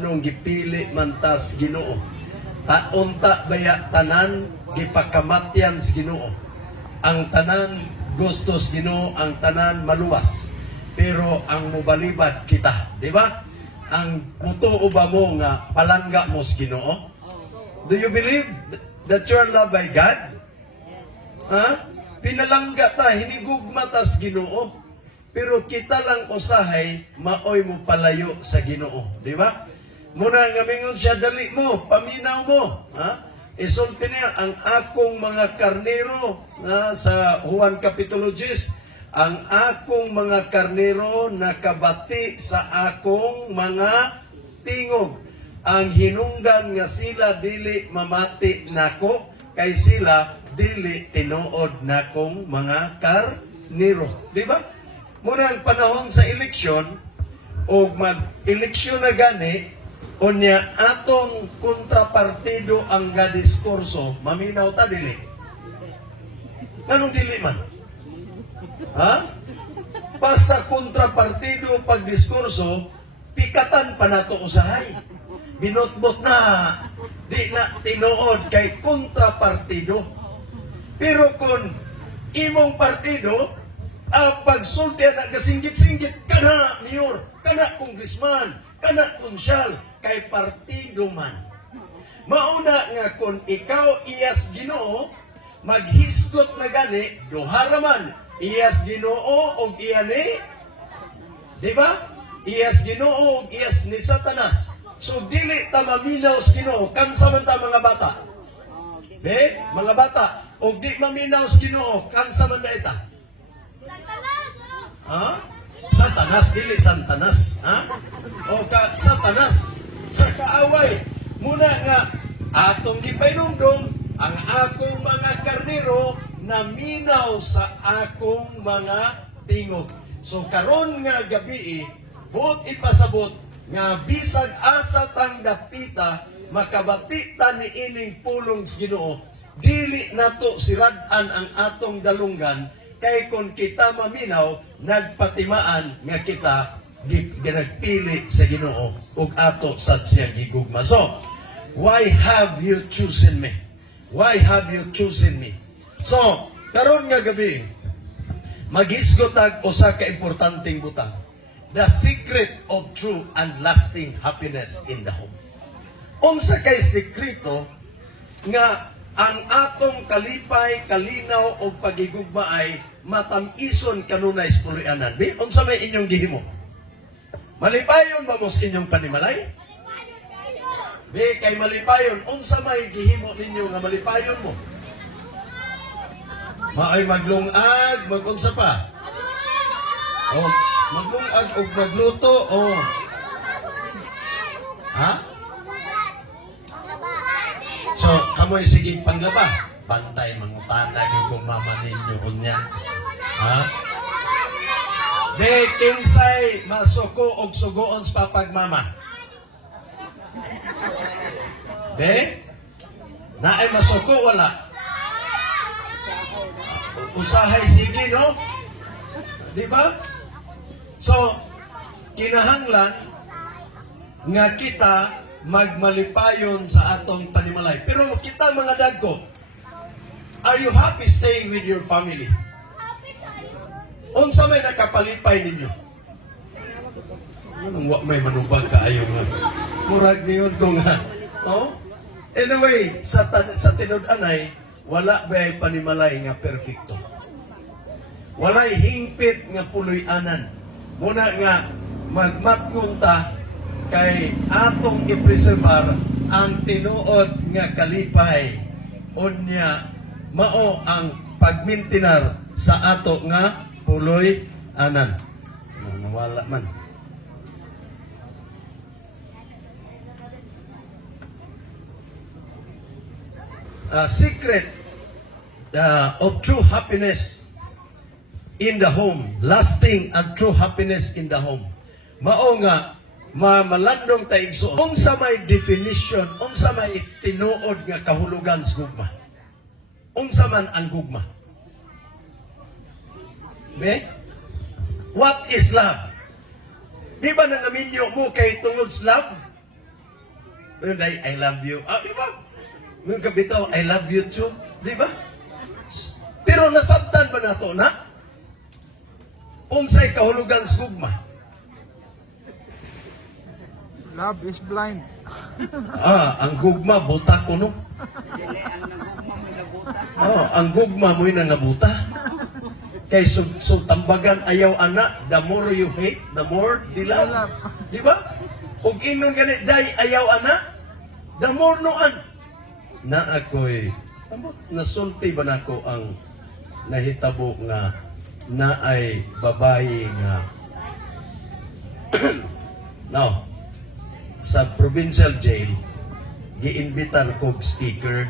nung gipili mantas Ginoo. Unta baya tanan gipakamatyan sa Ginoo. Ang tanan gustos Ginoo, ang tanan maluwas. Pero ang mubalibad kita, di ba? Ang mutuo ba mo nga palangga mo sa Ginoo? Do you believe that you are loved by God? Ha? Pinalangga ta, hinigugma ta sa Ginoo. Pero kita lang usahay, maoy mo palayo sa Ginoo. Di ba? Muna nga mingon siya, dali mo, paminaw mo. Ha? Isulti niya, ang akong mga karnero, sa Juan Kapitulo 10, ang akong mga karnero nakabati sa akong mga tingog. Ang hinungdan nga sila dili mamati nako, kay sila dili tinuod nakong mga karnero. Di ba? Muna ang panahon sa eleksyon, o mag-eleksyon na gani, o niya atong kontrapartido ang gadiskurso, maminaw ta dili. Anong dili man? Ha? Basta kontrapartido pag diskurso, pikatan pa nato usahay. Binotbot na, di na tinuod kay kontrapartido. Pero kung imong partido, ang pagsulti na kasinggit-singgit, kana mayor, kana congressman, kana konsyal, kay partido man. Mauna nga kung ikaw iyas Ginoo, maghisgot na gani, duhara man, iyas Ginoo o iyani, di ba? Iyas Ginoo o iyas ni Satanas. So dili ta maminaw sa Ginoo, kansa man ta mga bata. Be, mga bata, o di maminaw sa Ginoo, kansa man na ita. Ha? Satanas, dili Santanas. Ha? O ka, Satanas. Sa kaaway. Muna nga, atong gipainumdum, ang akong mga karnero na minaw sa akong mga tingog. So karon nga gabi, buot ipasabot, nga bisag asa tang dapita, makabati ta ni ining pulong sa Ginoo, dili nato sirad-an ang atong dalunggan, kay kung kita maminaw, nagpatimaan nga kita ginagpili sa Ginoo ug ato sa siyang gigugma. So, why have you chosen me? Why have you chosen me? So, karon nga gabi, maghisgotag usa ka importanteng butang. The secret of true and lasting happiness in the home. Unsa kay sekreto nga ang atong kalipay, kalinaw o pagigugma ay matamison kanunay sa puloy-anan. Be, unsa may inyong gihimo? Malipayon ba mo sa inyong panimalay? Be, kay malipayon, unsa may gihimo ninyo nga malipayon mo? Maay maglungag, magunsa pa? O, maglungag o magluto, o. Ha? So, kamoy sige panglaba. Bantay, mangutana yung kung mama ninyo kunya. Ha? De, kinsay masuko og sugoon sa papagmama. De? Naay masuko, wala. Usahay sige, no? Di ba? So, kinahanglan nga kita magmalipayon sa atong panimalay. Pero kita mga dagko, are you happy staying with your family? Unsa may nakapalipay ninyo? Wa may manubag kaayo nga. Murag niyon ko nga. Oh? Anyway, sa tinud-anay, wala bay panimalay nga perfecto. Walay hingpit nga puloy-anan. Muna nga magmatngon ta kay atong ipreserbar ang tinuod nga kalipay. Unya mao ang pagmintinar sa ato nga puloy-anan. Nawala man. Secret of true happiness in the home, lasting and true happiness in the home. Mao nga malandong taigso. Unsa may definition, unsa may tinuod nga kahulugan sa gugma. Unsa man ang gugma. Be? What is love? Di ba nangaminyo mo kay tungod sa love? Day, I love you. Ah, di ba? Mga kabitaw, I love you too. Di ba? Pero nasabtan ba na to na? Unsay kahulugan sa gugma? Love is blind. Ang gugma, buta ko no? Ang gugma mo'y nangabuta. Kay so tambagan ayaw anak, the more you hate, the more dilaw. Di ba? Kung ingon ganit, day ayaw anak, the more noan. Na ako'y, nasulti ba na ko ang nahitabo nga na ay babae nga now sa provincial jail giimbitan ko speaker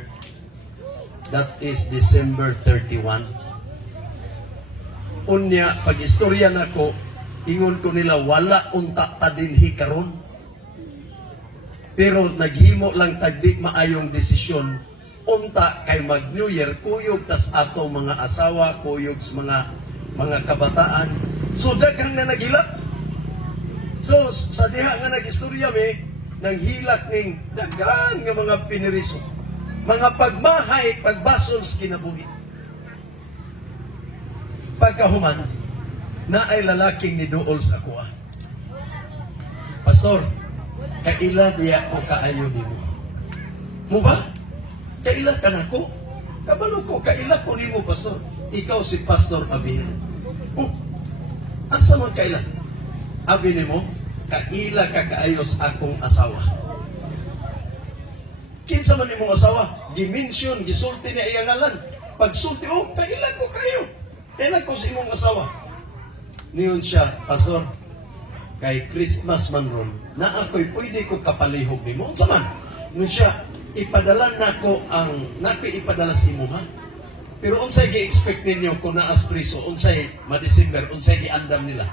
that is December 31 unya pag istorya nako ingon ko nila wala unta ta dinhi karon pero naghimo lang tagdi maayong desisyon unta kay mag New Year kuyog tas ato mga asawa kuyog sa mga kabataan so daghang na nagilak so sa diha nga nagistorya mi nang hilak ning daghan nga mga piniriso mga pagmahay pagbasol sa kinabuhi pagkahuman na ay lalaking ni duol sa kuha pastor kaila biya ko kaayo nimo mo ba kaila ka na ko kabalo ko kaila ko nimo pastor ikaw si Pastor Abir asa man kaila abi nimo kaila ka kaayos akong asawa kinsa man imong asawa gimension gisulti ni iyang ngalan pagsulti kaila ko kayo kaila ko si imong asawa niyon siya pastor kay Christmas man ron na ako'y pwede ko kapalihog nimo unsa man niyon siya ipadala nako ipadala sa imo ha pero unsay gi-expect ninyo kung naas priso unsay ma-December unsay giandam nila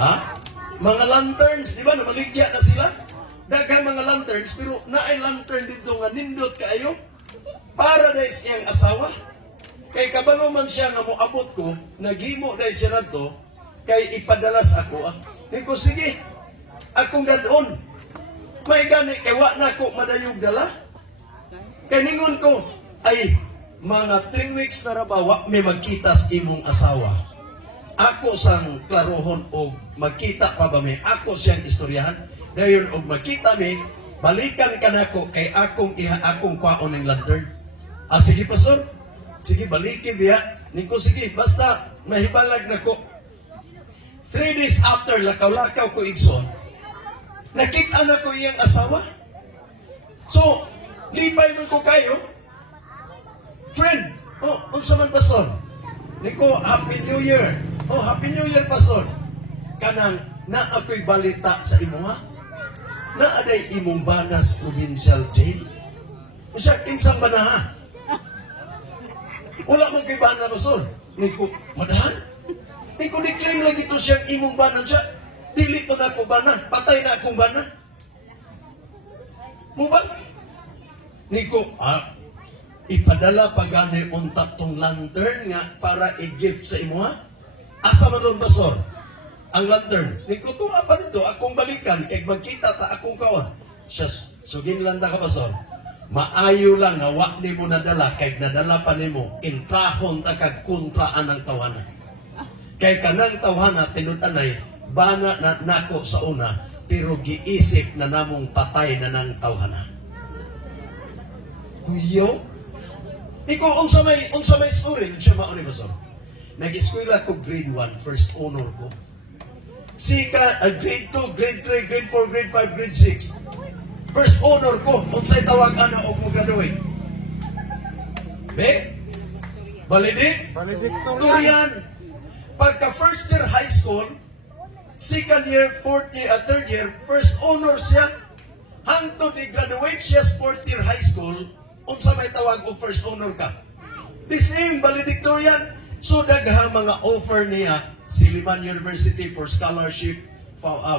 ha mga lanterns di ba namaligya na sila daghang mga lanterns pero naay lantern dito nga nindot kaayo paradise iyang asawa kay kabalo man siya nga moabot ko naghimo dai siya nadto kay ipadala sa ako niko sige akong dadon may gani kay wa na ko madayog dala kay ningon ko ay mga 3 weeks na rabawa may magkita sa imong asawa ako sang klarohon og magkita pa ba may ako siyang istoryahan dayon og magkita mi balikan ka nako kay akong kwaon ng lantern sige pastor sige balikin biya niko sige basta mahibalag nako 3 days after lakaw-lakaw ko igsoon nakita na ko iyang asawa so lipay man ko kayo friend unsa man pastor niko happy new year happy new year pastor kanang na ako'y balita sa imo ha na aday imong banas provincial jail usa kinsang banaha wala man kay bana pastor niko madahan niko di-claim lagi to siyang imong banan siya dili ko na ako banan patay na akong banan mo ba niko ipadala pa gani unta tong lantern nga para i-gift sa imo ha asa man ron pastor ang lantern niko tuwa pa dito akong balikan kay magkita ta akong kaon siya sugin lang ta ka pastor maayo lang nga wa nimo nadala kay nadala pa nimo intrahon ta kag kontraan ang tawanan kay kanang tawanan tinud-anay bana na nako sa una pero giisip na namong patay na nang tawanan kuyo iko unsa may story unsa mao ni pastor nag-eskwela ko grade 1 first honor ko grade 2 grade 3 grade 4 grade 5 grade 6 first honor ko unsay tawag ana og mo graduate valedictorian pagka first year high school second year third year first honor siya hangtod ni graduate siya sa fourth year high school unsa may tawag og first honor ka this name valedictorian so dagha mga offer niya Silliman University for scholarship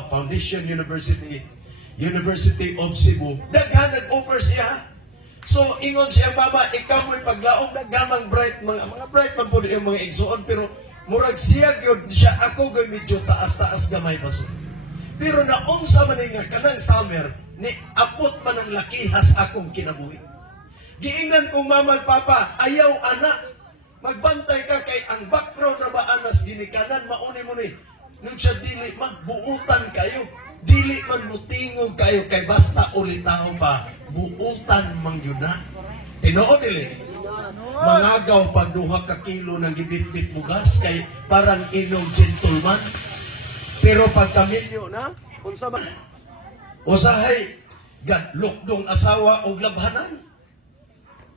Foundation University of Cebu dagha nag-offer siya so ingon siya mama ikaw mo'y paglaom daghamang bright mga bright man po yung mga igsuon pero murag siya gyud siya ako gay medyo taas gamay paso pero naunsa man nga kanang summer ni apot man ang lakihas akong kinabuhi. Giingnan kong mama at papa, ayaw anak, magbantay ka kay ang background na ba anas ginikanan, mauni mo ni, nung siya dili, buutan kayo, dili man mutingog kayo, kay basta ulitaw pa, buutan man yun na. Tinood dili? Mangagaw pag 2 ka kilo ng gibit-bit bugas, kay parang inog gentleman. Pero pag kamilyo na, unsa man, usahay, gadlokdong asawa o labhanan.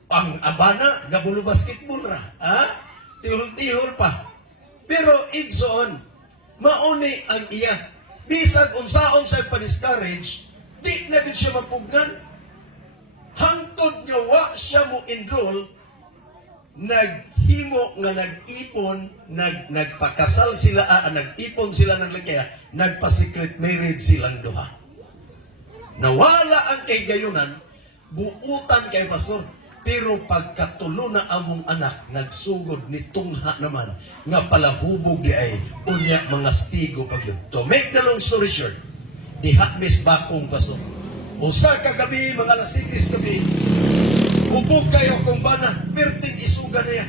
Ang abana, gabulo basketball ra. Ha? Tihol-tihol pa. Pero igsoon, mauni ang iya. Bisag unsaon sa pa-discourage, di na gid siya mapugnan. Hangtod nga wa siya mo enroll, naghimo nga nag-ipon, nagpakasal sila, nag-ipon sila ng lakaya, nagpa-secret marriage silang duha. Nawala ang kay gayunan, buutan kay pastor. Pero pagkatulo na among anak, nagsugod ni tungha naman, nga palahubog di ay, unya mga stigo pag yun. To make the long story short, diha mis bakong pastor. Usa ka gabi, mga lasitis gabi, hubog kayo kung bana, perting isuga niya.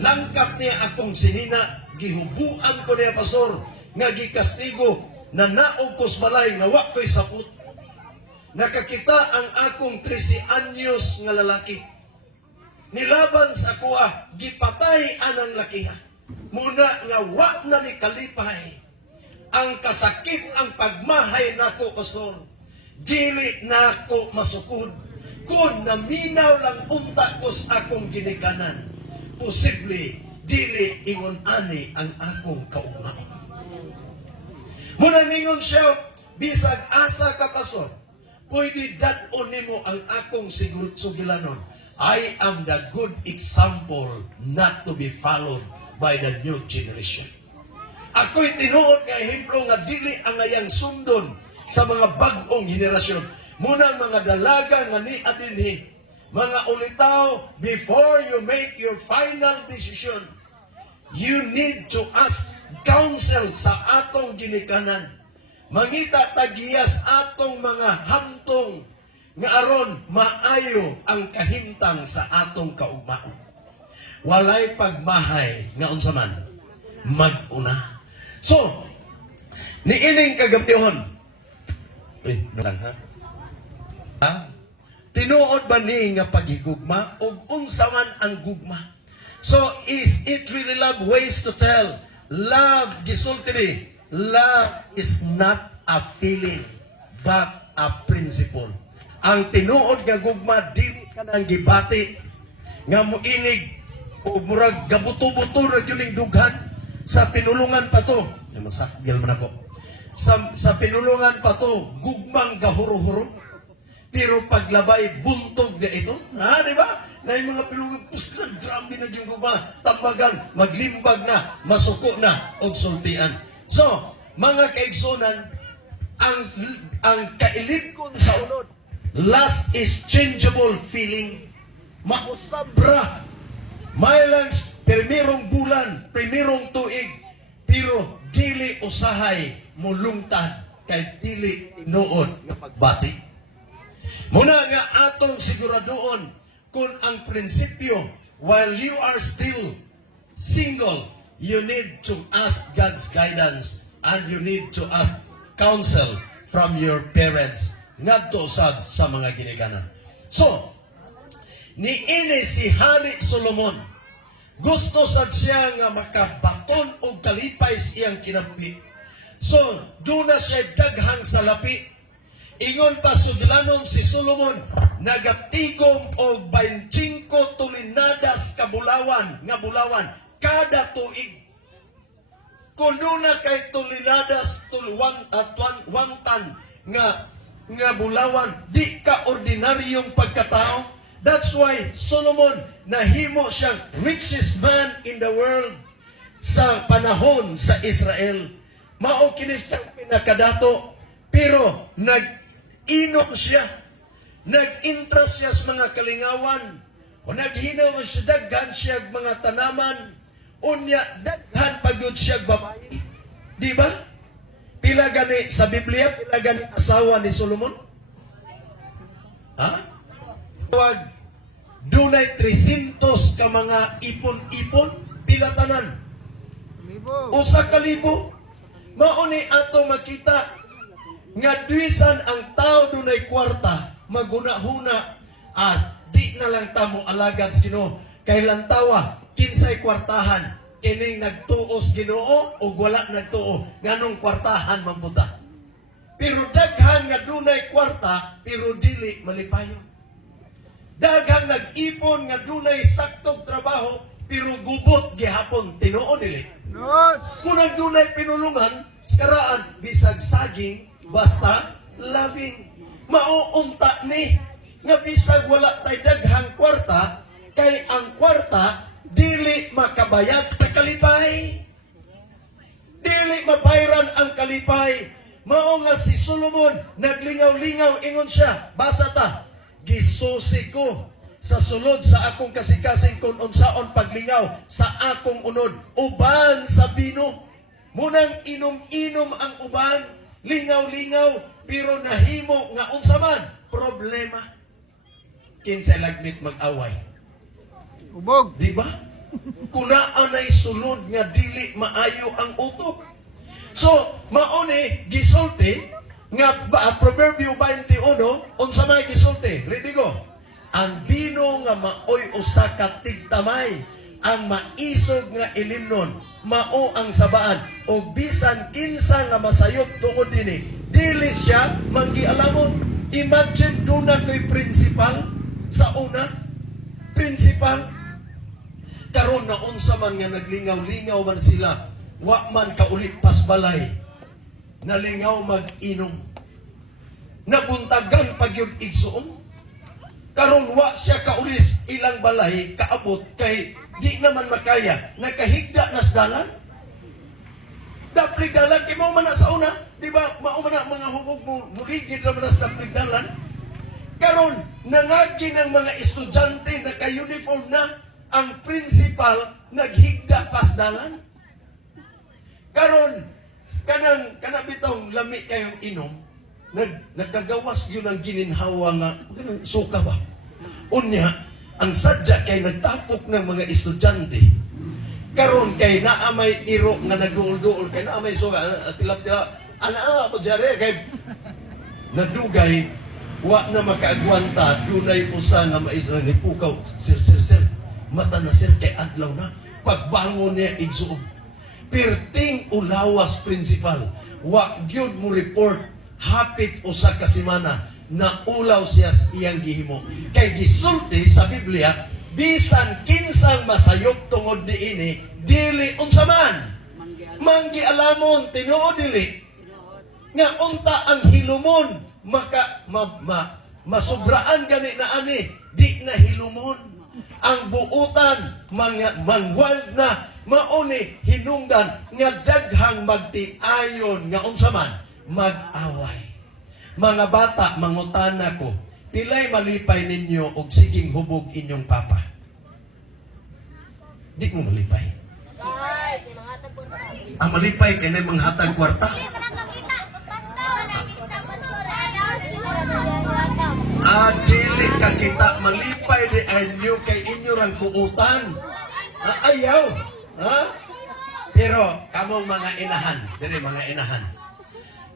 Langkap niya akong sinina, gihubuan ko niya pastor, nga gikastigo, na naog ko sa balay, nga wak ko'y saput. Nakakita ang akong 13 anyos nga lalaki. Nilaban sa kuha, gipatay anang lakiha. Muna nga wak na ni kalipay. Ang kasakit ang pagmahay nako pastor. Dili nako masukod. Kung naminaw lang unta ko sa akong ginikanan, posible dili ingon ani ang akong kaugma. Muna ningon siya, bisag asa ka pastor, pwede dadon nimo ang akong sugilanon. I am the good example not to be followed by the new generation. Ako'y tinuod nga ehemplo nga dili ang ayang sundon sa mga bag-ong henerasyon. Muna mga dalaga nga ni adinhi, mga ulitaw, before you make your final decision, you need to ask counsel sa atong ginikanan. Mangita tagiyas atong mga hamtong nga aron maayo ang kahimtang sa atong kaugmaon. Walay pagmahay nga unsa man mag-una. So, niining kagabihon. Lang ha? Ha? Tinuod ba ni nga paghigugma o unsa man ang gugma? So, is it really love? Ways to tell. Love, gisultiri. Love is not a feeling, but a principle. Ang tinuod nga gugma, dili ka nang gibati, nga muinig, o murag gabuto-buto na yuning dughan, sa pinulungan pa to, masakgil man ako, sa pinulungan pa to, gugmang gahuro-huro, pero paglabay, buntog na ito, ha, di ba? Na yung mga pilungan, puslan, grabe na yung gugma, tambagan, maglimbag na, masuko na, o sultian. So, mga kaigsunan, ang kailipkon sa unod, last is changeable feeling. Mausabra. May lang primerong bulan, primerong tuig, pero dili usahay mulungtad kay dili noon nga pagbati. Muna nga atong siguradoon kung ang prinsipyo, while you are still single, you need to ask God's guidance and you need to ask counsel from your parents ngadto usab sa mga ginikanan. So, niini si Hari Solomon, gusto sad siya nga makabaton og kalipay siyang kinabuhi. So, doon na siya daghang salapi. Ingon pa sudlanon si Solomon, nagatigom og 25 tulinadas kabulawan, nga bulawan, kada tuig. Kung doon na kay tulinadas, wantan, nga bulawan, di ka ordinaryong pagkatao. That's why Solomon, nahimo siyang richest man in the world sa panahon sa Israel. Mao kini siyang pinakadato, pero nag-inom siya, nag-interest siya sa mga kalingawan, o naghinaw siya, daghan siya mga tanaman, unya daghan pagod siya babae. Di ba? Pila gani sa Biblia, pila gani asawa ni Solomon? Ha? Tawag, dunay 300 ka mga ipon-ipon, pila tanan. Libo. Usa ka libo. Mauni ato makita nga duisan ang tao dunay kwarta, maguna-huna at di na lang tamo alagad sa Ginoo. Kay lantawa, kinsay kwartahan, kining nagtuos Ginoo o wala nagtuo, nganong kwartahan man puta. Pero daghan nga dunay kwarta, pero dili malipayon. Daghang nag-ipon nga dunay saktong trabaho, pero gubot gihapon tinuo dili. Lord. Munang dunay pinulungan, karaan bisag saging, basta labing. Mauunta ni nga bisag wala tay daghang kwarta, kay ang kwarta dili makabayad sa kalipay. Dili mabayran ang kalipay. Mao nga si Solomon naglingaw-lingaw ingon siya. Basa ta. Gisusi ko sa sulod sa akong kasikasing kung unsaon paglingaw sa akong unod. Uban sa bino. Munang inom-inom ang uban. Lingaw-lingaw. Pero nahimo nga unsa man. Problema. Kinsa lagmit mag-away. Ubog. Di ba? Kunaan ay sulod nga dili maayo ang utok. So, mauni gisulti nga Proverbio 21, unsa may gisulti? Ready go. Ang bino nga maoy usa ka tigtamay, ang maisog nga ilimnon, mao ang sabaan, o bisan kinsa nga masayop tungod dinhi, dili siya manggialamon. Imagine doon na ko'y principal sa una. Principal. Karon na unsa man nga naglingaw-lingaw man sila, wa man kaulit pasbalay, nalingaw mag-inom. Nabuntagan pagyud igsuon. Karon wa siya kaulis ilang balay kaabot kay di naman makaya. Nakahigda nas dalan. Daplig dalan kay mao man na sa una, di ba? Mao man na mga hubog mo muligid ra man sa daplig dalan. Karon nangagi ng mga estudyante naka-uniform na, ang principal naghigda pas dalan. Karon kanang bitong lami kayong inom, nagkagawas yun ang gininhawa nga suka ba. Unya, ang sadya kay nagtapok ng mga estudyante. Karon kay naamay iro nga nagduol-duol, kay naamay suka, tilap-tilap, ana mo jare kay nadugay, wa na makaagwanta, dunay usa nga maisra ni pukaw, sir. Mata na sir kay adlaw na. Pagbangon niya igsuog. Perting ulawas principal. Wa gyud mo report hapit usa ka semana na ulaw siya sa iyang gihimo. Kay gisulti sa Biblia, bisan kinsang masayop tungod diini, dili unsa man. Manggialamon tinuod dili. Nga unta ang hilumon masubraan gani na ani, di na hilumon. Ang buutan, mangwald na, mauni, hinungdan, nga daghang magtiayon, nga unsaman, mag-away. Mga bata, mangutana ko, pilay malipay ninyo og siging hubog inyong papa? Di mo malipay. Ang malipay kay na mga hatag kwarta. Dili ka kita malipay di anyo kay inyo rang kuutan. Ayaw. Ha? Pero kamong mga inahan, dili mga inahan.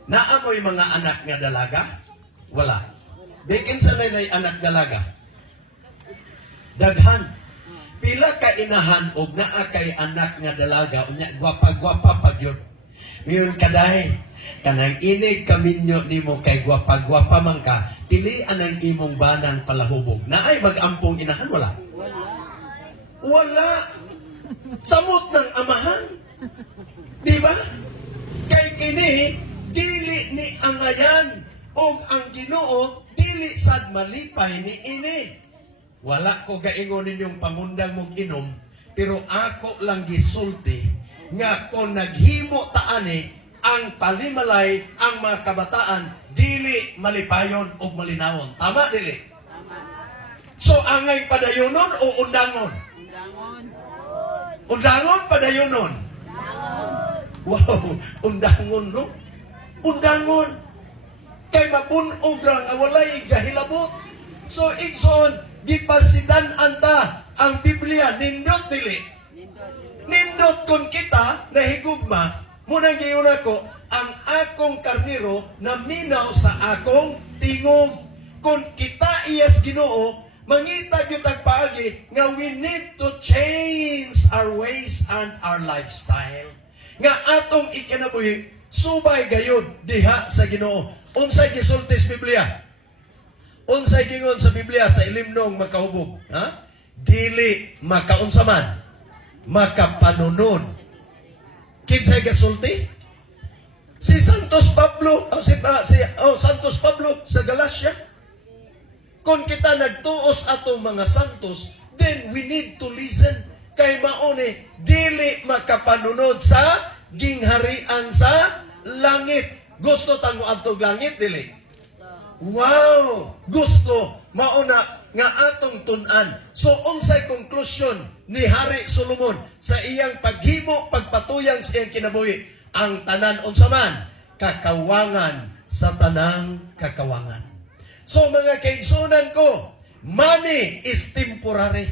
Naamoy mga anak nga dalaga? Wala. Bikin sa nay anak dalaga. Daghan. Pila ka inahan og naa kay anak nga dalaga unya gwapa-gwapa pagyud. Miyon kaday kanang inig kaminyo nimo kay gwapa-gwapa man ka, pilian ang imong banang palahubog. Naay mag-ampong inahan? Wala. Wala. Samot ng amahan. Di ba? Kay kini, dili ni angayan o ang Ginoo, dili sad malipay ni ini. Wala ko gaingon ninyong pamundang mong inom, pero ako lang gisulti nga kung naghimo taani, ang palimalay, ang mga kabataan, dili malipayon o malinawon. Tama, dili? Tama. So, angay padayonon o undangon? Undangon. Undangon, padayonon? Undangon. Wow, undangon, no? undangon. Kay mabunog ra nga walay gahilabot. So igsoon, gipasidan anta ang Biblia nindot dili. Nindot kun kita nahigugma, munang giyon ako, ang akong karniro na minaw sa akong tingog. Kung kita iyas Ginoo, mangita gyud tagpaagi nga we need to change our ways and our lifestyle. Nga atong ikinabuhi subay gayud diha sa Ginoo. Unsay gisulti sa Biblia? Unsay gingon sa Biblia sa ilimnong makahubog? Ha? Dili makaunsaman, makapanunod. Kinsay gisulti? Si Santos Pablo, Santos Pablo sa Galacia. Kung kita nagtuos atong mga santos, then we need to listen kay maone dili makapanunod sa gingharian sa langit. Gusto tango atong langit dili? Wow, gusto mauna nga atong tun-an. So unsay conclusion ni Hari Solomon sa iyang paghimo pagpatuyang sa iyang kinabuhi? Ang tanan unsa man kakawangan sa tanang kakawangan. So mga kaigsunan ko, money is temporary.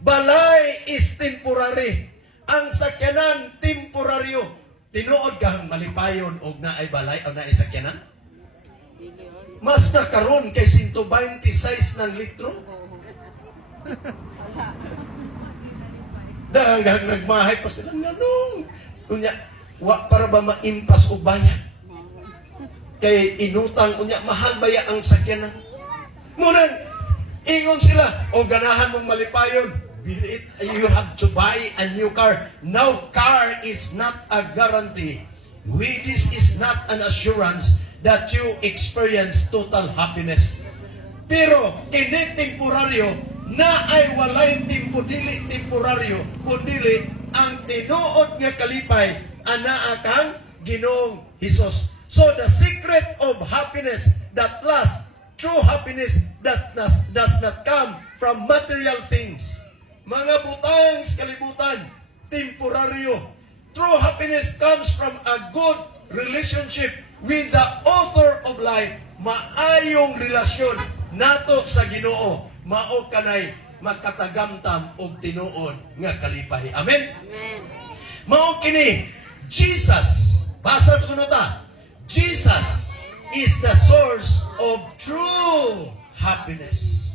Balay is temporary. Ang sakyanan temporaryo. Tinuod kang malipayon og naay balay o naay sakyanan? Mas na karon kay 126 ng litro. Daghang nagmahay pa sila nanong. Unya, wa para ba maimpas og bayan? Kay inutang unya mahal baya ang sakyanan. Munang ingon sila o ganahan mong malipayon. You have to buy a new car. Now, car is not a guarantee. This is not an assurance that you experience total happiness. Pero, kini temporaryo, na ay walay dili temporaryo, kundili ang tinuod nga kalipay, anaa kang Ginoong Hesus. So, the secret of happiness that lasts, true happiness that does not come from material things. Mga butang sa kalibutan, temporaryo. True happiness comes from a good relationship with the author of life. Maayong relasyon nato sa Ginoo. Mao kanay makatagamtam og tinuod nga kalipay. Amen? Amen. Mao kini, Jesus, basa ko ta, Jesus is the source of true happiness.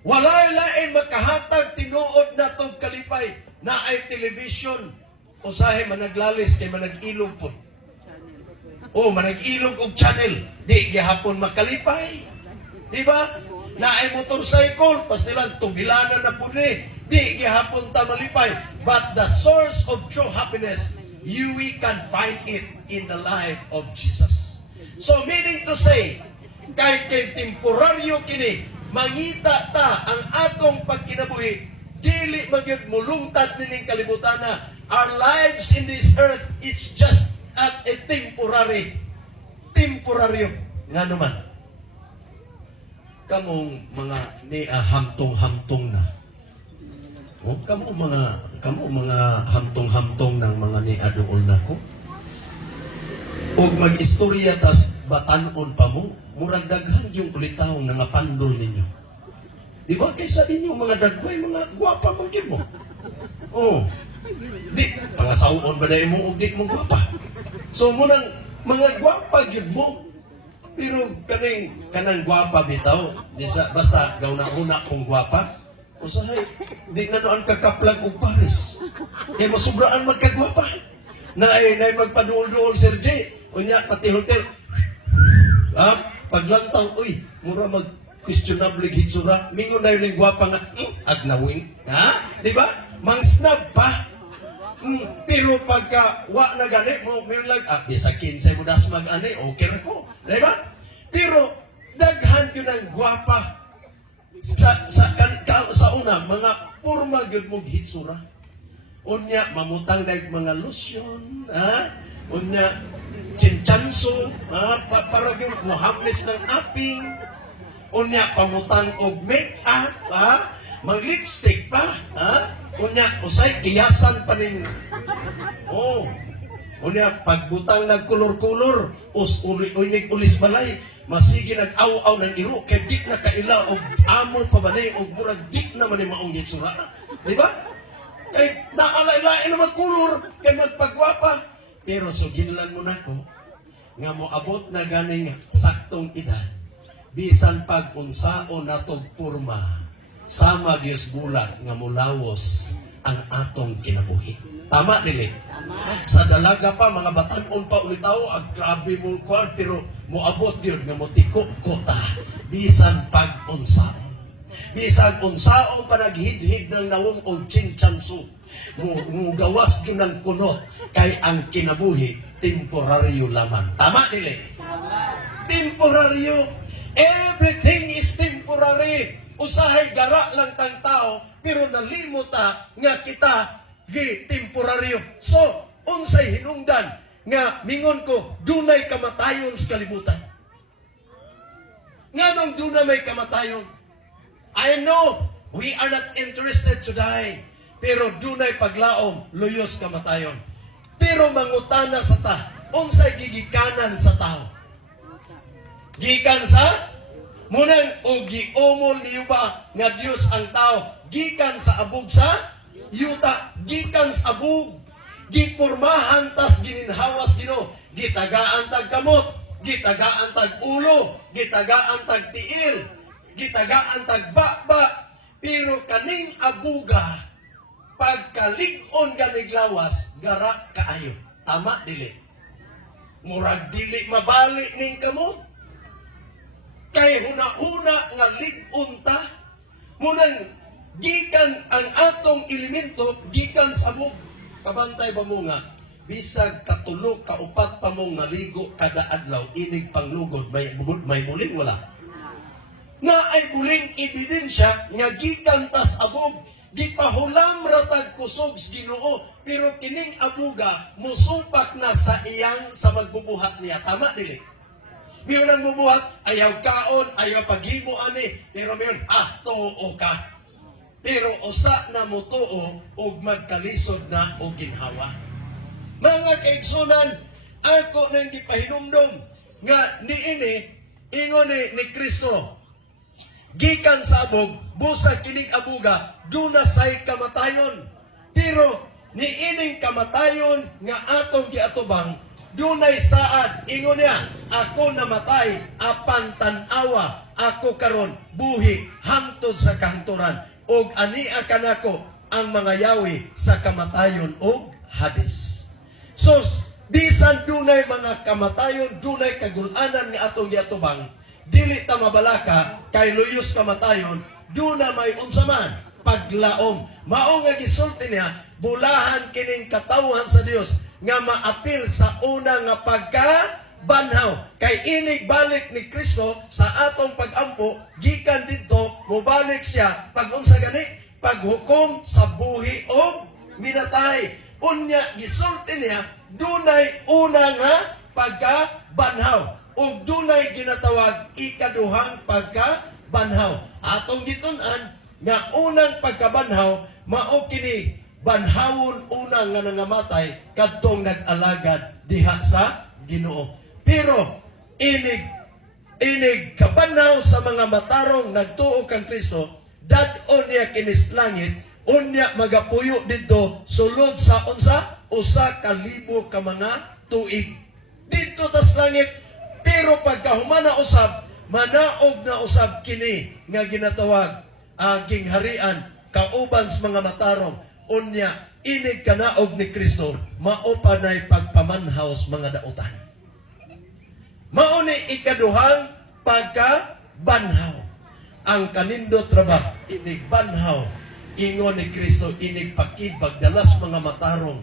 Walay lain makahatag tinuod natong kalipay na ay television. Usahay managlalis kay manag-ilog po. O manag-ilog og channel. Di gihapon makalipay. Di ba? Na ay motorcycle, pastilan tubilanan na po ni. Di gihapon ta malipay. But the source of true happiness, we can find it in the life of Jesus. So meaning to say, kay temporaryo kini, mangita ta ang atong pagkinabuhi, dili magyud mulungtad nining kalibutana. Our lives in this earth, it's just at a temporaryo nga naman. Kamong mga hamtong-hamtong na. O kamo mga hamtong-hamtong ng mga ni aduol nako. Og mag-istorya tas batanon pa mo. Murag daghan yung kulitahong nangapandol ninyo. Di ba? Kaysa ninyo mga dagway, mga gwapa mong mo. Oh. Di, pangasawon ba dahil mo o di mong gwapa? So, munang mga gwapa yun mo. Pero kanang gwapa bitaw, basta gauna-una kong gwapa, usahay, di na noon kakaplag o pares. Kaya masubraan magkagwapa. Na ay magpaduol-duol, Sir J. Unya, pati hotel. Paglantaw, uy, mura mag-questionable hitsura. Mingon na yun yung gwapa nga, agnawin. Ha? Di ba? Mang snap pa. Pero pagka wa na gani, mo lang, di sa 15 mo das mag-ani, okay na ko. Di ba? Pero, daghan yun ang gwapa. Sa una, mga purma yun mong hitsura. Unya, mamutang na mga lotion, ha? Unya, chinchanso, para yung muhamlis ng aping, unya pamutang og make-up, mag-lipstick pa, unya usay kiyasan pa ning, Unya pagbutang nagkulor-kulor, ulig ulis balay, masigi nag-aw-aw ng iro, kay di na kaila, o amo pa ba na, o murag di na man yung maunggit sura. Di ba? Kay naalay-lain na magkulor, kay magpagwapa. Pero suginlan mo na ko, nga mo abot na ganing saktong edad, bisan pag-unsao natog purma, sama Diyos bulag nga mulawos ang atong kinabuhi. Tama dili? Sa dalaga pa, mga batanon pa ulitaw, grabe mo kuwan, pero moabot yun nga motiko ko ta, bisan pag-unsao. Bisan unsaong panaghidhid ng nawong o chinchansu, mugawas yun ng kunot, kay ang kinabuhi, temporaryo lamang. Tama dili? Temporaryo. Everything is temporary. Usahay gara lang tang tao, pero nalimuta nga kita gi temporaryo. So, unsay hinungdan nga mingon ko dunay kamatayon sa kalibutan. Nganong dunay may kamatayon? I know we are not interested to die, pero dunay paglaom luyos kamatayon. Pero mangutana sa ta, unsay gigikanan sa tao? Gikan sa munang o giomol niyo ba nga Dios ang tao? Gikan sa abog sa yuta, gikan sa abog, gipurmahan tas gininhawas Ginoo, gitagaan tag kamot, gitagaan tag ulo, gitagaan tag tiil, gitagaan tag bakba, pero kaning abuga pagkalig-on ganiglawas, gara kaayo. Tama dili? Murag dili mabali ning kamot. Kay huna-huna nga lig-on ta. Munang gikan ang atong elemento, gikan sa abog. Kabantay ba mo nga, bisag katulog, kaupat pa mong naligo kada adlaw, inig panglugod, may buling wala. Na ay buling ebidensya nga gikan tas abog, di pahulam ratag kusog sa Ginoo, pero kining abuga musupak na sa iyang sa magbubuhat niya. Tama dili? Miyon ang bubuhat, ayaw kaon, ayaw paghimo ani, pero miyon, tuo ka. Pero usa na mo tuo og magkalisod na og ginhawa. Mga kaigsunan, ako nang gipahinumdom nga niini ingon ni Kristo, gikan sa abog, busag kining abuga, duna say kamatayon. Pero niining kamatayon nga atong giatubang, dunay saad, ingon niya, ako namatay, apan tanawa, ako karon buhi, hamtod sa kahangturan, og ania kanako ang mga yawi sa kamatayon og Hades. So, bisan dunay mga kamatayon, dunay kagulanan nga atong giatubang, dili ta mabalaka kay luyos kamatayon, duna may unsaman paglaom. Mao nga gisulti niya, bulahan kining katawhan sa Dios nga maapil sa una nga pagkabanhaw. Kay inig balik ni Kristo sa atong pagampo, gikan didto mobalik siya pag-unsa gani, paghukom sa buhi o minatay. Unya gisulti niya, dunay una nga pagkabanhaw ug dunay ginatawag ikaduhang pagkabanhaw. Atong gitun-an nga unang pagkabanhaw mao kini banhawon una nga nangamatay kadtong nag-alagad diha sa Ginoo. Pero inig kabanhaw sa mga matarong nagtuo kang Kristo, dad-on niya kinis langit, unya magapuyo didto sulod sa usa ka libo ka mga tuig didto tas langit. Pero pagkahumana usab, manaog na usab kini nga ginatawag aging harian kauban sa mga matarong. Unya inig kanaog ni Kristo, mao panay pagpamanhaw sa mga dautan. Mao ni ikaduhang pagkabanhaw. Ang kanindot trabaho, inig banhaw, ingon ni Kristo, inig pakibag dalas mga matarong.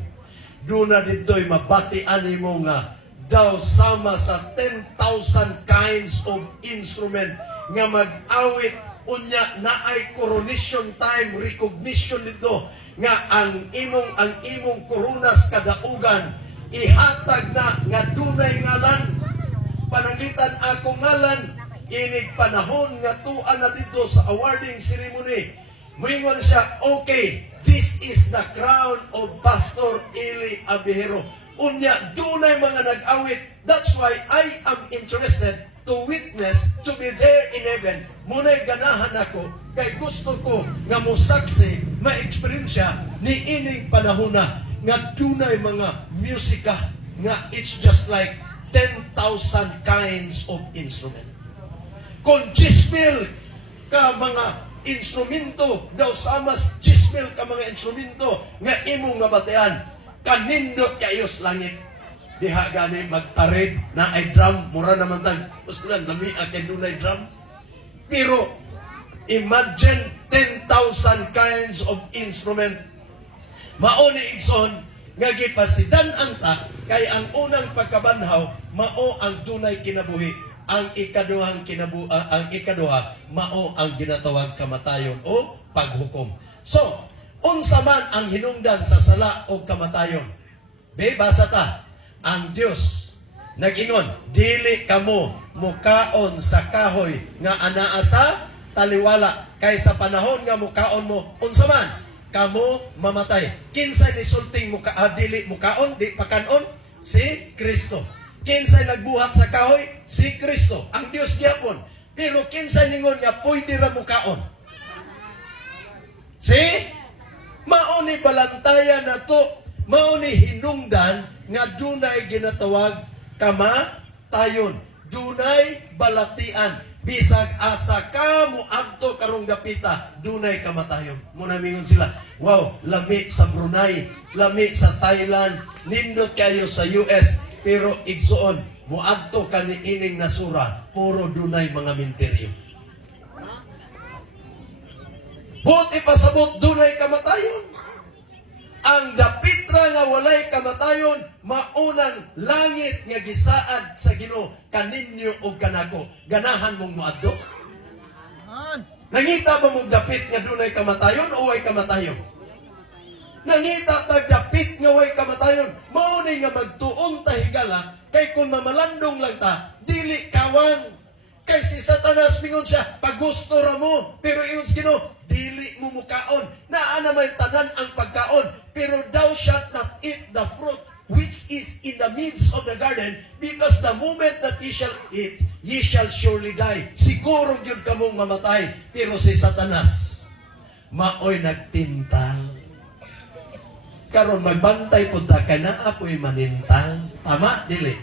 Duna dito'y mabatian mo nga daw sama sa 10,000 kinds of instrument nga mag-awit, unya na ay coronation time, recognition nito nga ang imong koronas kadaugan ihatag na nga dunay ngalan, pananglitan ako ngalan, inig panahon nga tuan na dito sa awarding ceremony. Moingon siya, okay, this is the crown of Pastor Eli Abihero. Unya, dunay mga nag-awit. That's why I am interested to witness, to be there in heaven. Muna'y ganahan ako, kay gusto ko nga mosaksi, ma-experiensya ni ining panahona nga dunay mga musika nga it's just like 10,000 kinds of instrument. Kung 10,000 ka mga instrumento, daw samas 10,000 ka mga instrumento nga imong nga batean, kanindot kayo sa langit. Diha gani magtarid na ay drum, mura naman tag, uslan, lami akin dunay drum. Pero, imagine 10,000 kinds of instrument. Mauni igsoon, nga gipasidan anta, kay ang unang pagkabanhaw, mao ang dunay kinabuhi. Ang ikaduha, mao ang ginatawag kamatayon o paghukom. So, unsa man ang hinungdan sa sala o kamatayon? Basa ta, ang Dios nag-ingon, dili kamo mukaon sa kahoy nga anaa sa taliwala, kay sa panahon nga mukaon mo, unsa man kamo mamatay. Kinsay nisulting dili mukaon, di pakanon? Si Kristo. Kinsay nagbuhat sa kahoy? Si Kristo, ang Dios gyapon. Pero kinsay ningon nga pwede ra mukaon? Si mao ni balantayan nato, mao ni hinungdan nga dunay ginatawag kamatayon. Dunay balatian. Bisag asa ka mo adto karong dapita, dunay kamatayon. Muna mingon sila, wow, lami sa Brunei, lami sa Thailand, nindot kayo sa US, pero igsuon, muadto ka ni ining nasura, puro dunay mga minteryo. Buti pasabot dunay kamatayon. Ang dapitra nga walay kamatayon, maunang langit nga gisaad sa Ginoo kaninyo o kanako. Ganahan mong muadto? Nangita ba mong dapit nga dunay kamatayon o way kamatayon? Nangita tag dapit nga way kamatayon, maunay nga magtuon ta higala, kay kung mamalandong lang ta, dili kawang. Kay si Satanas mingon siya, pagusto ra mo, pero iyon sa Ginoo, dili mo mukaon. Naa naman tanan ang pagkaon, pero thou shalt not eat the fruit which is in the midst of the garden, because the moment that ye shall eat, ye shall surely die. Siguro yun kamong mamatay. Pero si Satanas, maoy nagtintang. Karon magbantay po ta, kay naapoy manintang. Tama, dili?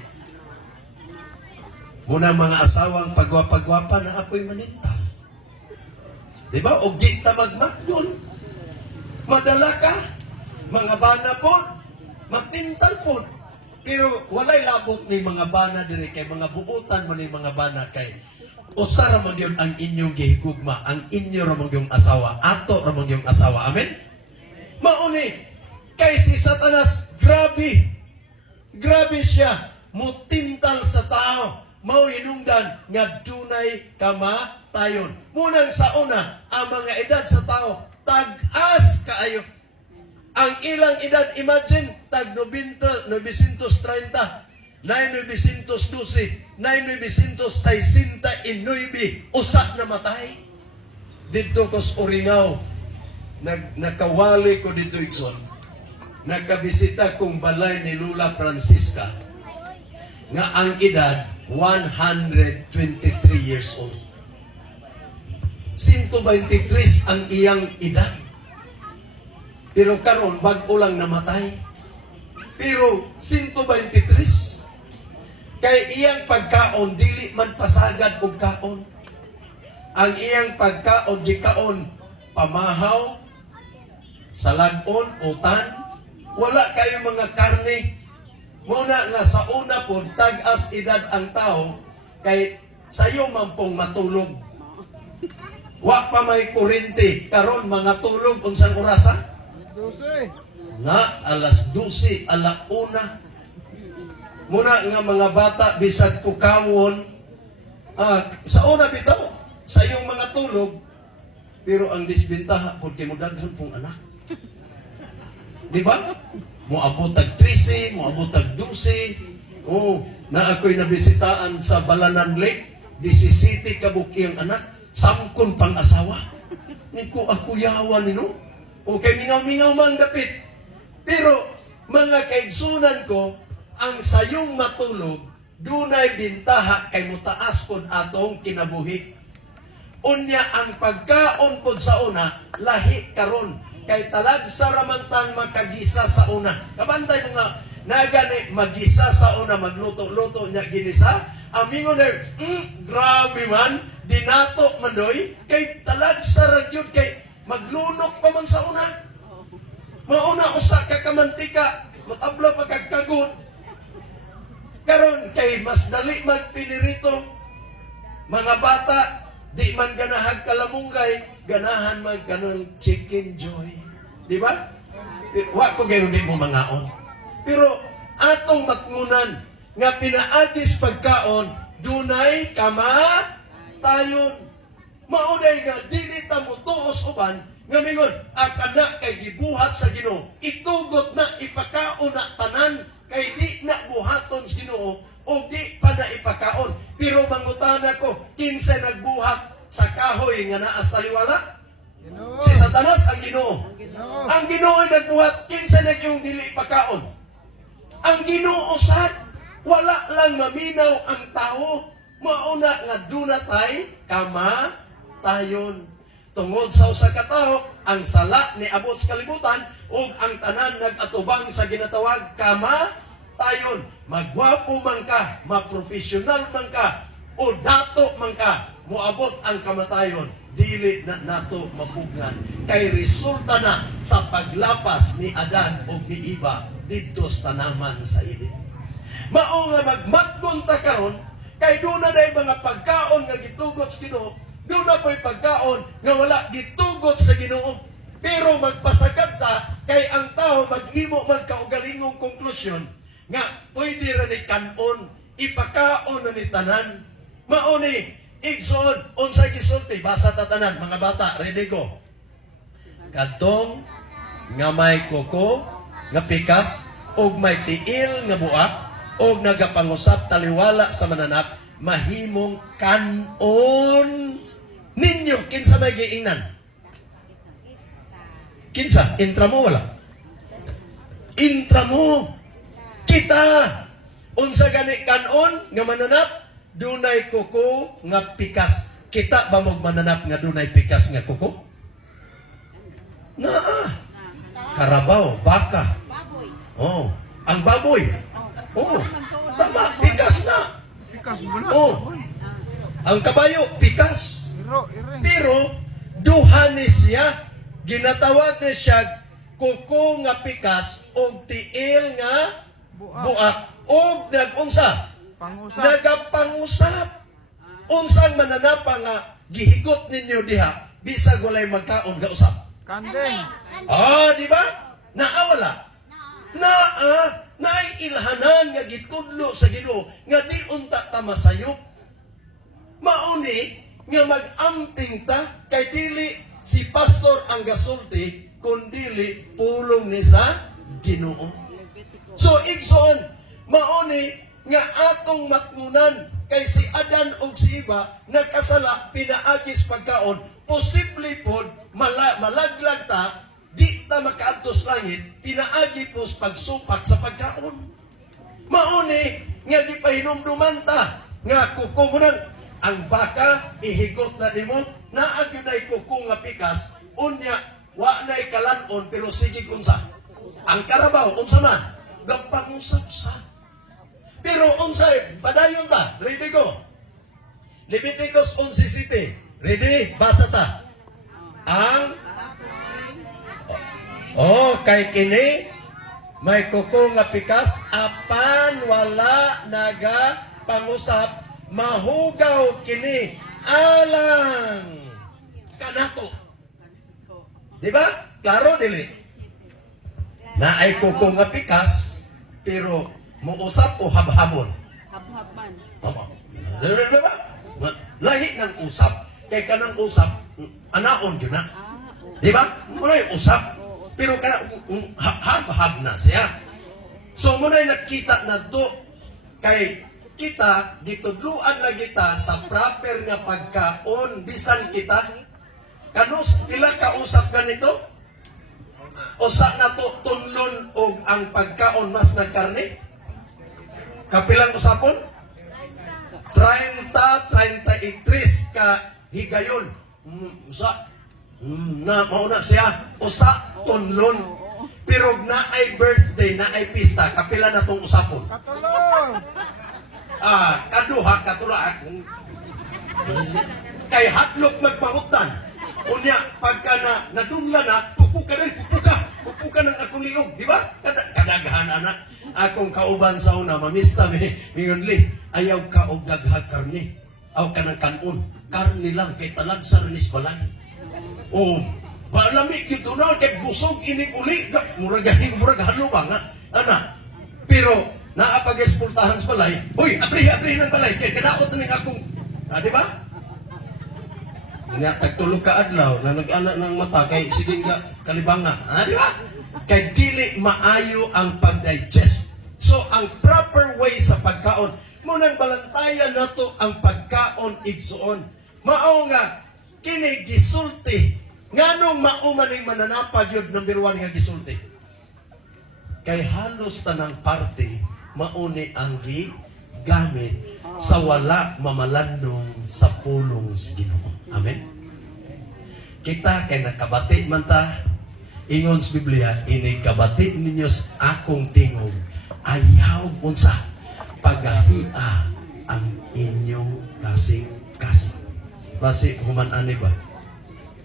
Muna mga asawang pagwapa-gwapa na apoy manintang. Diba? O di ta magmatyon. Madala ka. Mga bana po. Matintal po. Pero walay labot ni mga bana diri, kay mga buutan mo ni mga bana kay usara man yun ang inyong gihigugma, ang inyo ramang yung asawa, ato ramang yung asawa. Amen? Mauni, kay si Satanas, grabe siya, mutintal sa tao. Mao hinungdan nga dunay kamatayon. Munang sa una, ang mga edad sa tao, tag-as kaayo. Ang ilang edad, imagine, tag 930, 912, 969, usa na matay. Dito ko sa Uringaw, nakawali ko dito ikson. Nagkabisita kong balay ni Lula Francisca, nga ang edad, 123 years old. 123 ang iyang edad. Pero karon bag-o lang namatay. Pero 123. Kay iyang pagkaon, dili man pasagad og kaon. Ang iyang pagkaon, gikaon, pamahaw, salagon, utan, wala kayo mga karne. Muna nga sa una po, tag-as edad ang tao, kay sayo man pong matulog. Wa pa may kurente, karon mga tulog, unsang orasa? 12. Nga, alas 12, alauna. Muna nga mga bata, bisag kukawon, sa una bitaw, sa iyong mga tulog, pero ang disbentaha, porque mo daghan pong anak. Di ba? Moabot tag 13, moabot tag 12. Oh, na ako'y nabisitaan sa Balanan Lake, 17 kabuki ang anak, 10 pang asawa. Niko ako yawan nino. Okay, mingaw-mingaw man dapit. Pero mga kaigsunan ko, ang sayong matulog, dunay bintaha kay mutaas pod atong kinabuhi. Unya ang pagkaon pod sa una, lahi karon. Kay talag sa ramantang makagisa sa una. Kabantay mga nagani magisa sa una, magluto-luto niya ginisa. Amingon na, grabe man, dinato man doy, kay talag sa ragyod, kay maglunok pa man sa una. Mauna usa ka kamantika, matabla pa kagkagod. Karon kay mas dali magpinirito. Mga bata, di man ganahag kalamunggay, ganahan man kanang chicken joy. Di ba? Wa ko gayon di mo mangaon. Pero atong matngunan nga pinaagis pagkaon, dunay kamatayon. Maunay nga dili ta mo tuos uban nga mingon ang anak kay gibuhat sa Ginoo, itugot na ipakaon na tanan kay di na buhaton sa Ginoo o di pa na ipakaon. Pero mangutana ko, kinsa nagbuhat sa kahoy nga naas taliwala? Ginoo. Si Satanas ang Ginoo. Ginoo. Ang Ginoo ay nagbuhat, kinsa nag-iyong dili ipakaon? Ang Ginoo sad, wala lang maminaw ang tao. Mauna nga dunatay kamatayon. Tungod sa usa ka tawo, ang sala ni abot sa kalibutan ug ang tanan nag-atubang sa ginatawag kamatayon. Magwapo man ka, maprofesional man ka, o dato man ka, moabot ang kamatayon, dili na nato mapugnan. Kay resulta na sa paglapas ni Adan o ni Eva didto sa tanaman sa Eden. Mao nga magmatgon ta karon, kay doon na day mga pagkaon nga gitugot sa Ginoo, doon na po'y pagkaon nga wala gitugot sa Ginoo. Pero magpasagad ta, kay ang tao maghimo man kaugalingong konklusyon nga pwede ra ni kanon, ipakaon na ni tanan. Mao ni igsoon unsay gisulti, basa ta tanan mga bata, ready ko. Kadtong nga may kuko nga pikas og may tiil nga buak og nagapangusap taliwala sa mananap, mahimong kanon ninyo. Kinsa may giingnan? Kinsa? Intra mo wala? Intra mo. Kita. Unsa gani kanon nga mananap? Dunay kuko nga pikas. Kita ba mog mananap nga dunay pikas nga kuko? Naa. Karabaw, baka. Oh, ang baboy. Oh, tama, pikas na. Pikas mo na. Oh, ang kabayo, pikas. Ire. Pero, duha ni siya, ginatawag na siya, kuko nga pikas, og tiil nga buak, og nag-unsa, Pangusap. nagapangusap. Unsang mananapa nga, gihigot ninyo diha, bisag walay magkaon ga usap. Kandeng. Di ba? Naawala. Nailhanan nga gitudlo sa Ginoo nga di unta ta masayop. Mauni nga mag-amping ta kay dili si pastor ang gasulti kundili pulong ni sa Ginoo. So igsoon, mauni nga atong matngunan kay si Adan ug si Eva nagkasala, pinaagis pagkaon, posible pod malaglag ta, di ta makaadtos langit, pinaagi pos pagsupak sa pagkaon. Mauni nga gipahinumduman ta nga kukumunang ang baka ihigot na nimo, naagyunay kuko nga pikas, unya wa nay kalanon pero sige unsa. Ang karabaw unsa man, gapangusap sa. Pero unsay padayon ta? Ready go. Leviticus 11:7. Ready? Basa ta. Ang kay kini may kuko nga pikas apan wala naga pangusap, mahugaw kini alang kanato. Di ba? Klaro dili. Na ay kuko nga pikas pero muusap o habhabon. Habhaban. Di ba? Lahi ng usap kay kanang usap anaon gyud na. Di ba? Muna usap. Pero kana hab-hab na siya. So muna nakita na to kay kita gitudluan lagi ta sa proper nga pagkaon bisan kita kanus pila ka usap ganito usa na to tunlon og ang pagkaon mas nagkarne Kapilang usapon? 33 ka higayon. Na mauna siya usa tonlon. Pero na ay birthday, na ay pista, kapila na tong usapon. Katulong! Kaduha, katula. Kay hatlok magpangutan. Unya, pagka nadunla na, pupuka ng akong liog, di ba? Kadaghan, anak. Akong kauban sa una, mamista mingonli, ayaw ka og daghag karne. Aw ka ng kanon. Karne lang, kay talagsa rinis balay. O, balami gito na, kay busog inig-uli. Murag halo ba nga? Ana, pero, naapag-esportahan sa balay, uy, abri ng balay, kay kadaot na akong, di ba? Nga, tagtulog ka adlaw, na nag-anak ng mata, kay sige nga, kalibanga, di ba? Kay dili maayo ang pag-digest. So, ang proper way sa pagkaon, munang balantayan na to ang pagkaon igsuon. Mao nga, kini gisulti. Nganong maumaning mananapag yun, number 1 nga gisulti. Kay halos tanang parte, mauni ang gamit sa wala mamalandong sa pulong sa Ginoo. Amen? Kita kay nakabati man ta, ingon sa Biblia, inikabati ninyo sa akong tingog, ayaw unsa, pagahia ang inyong kasing-kasing. Basi, human-ani ba?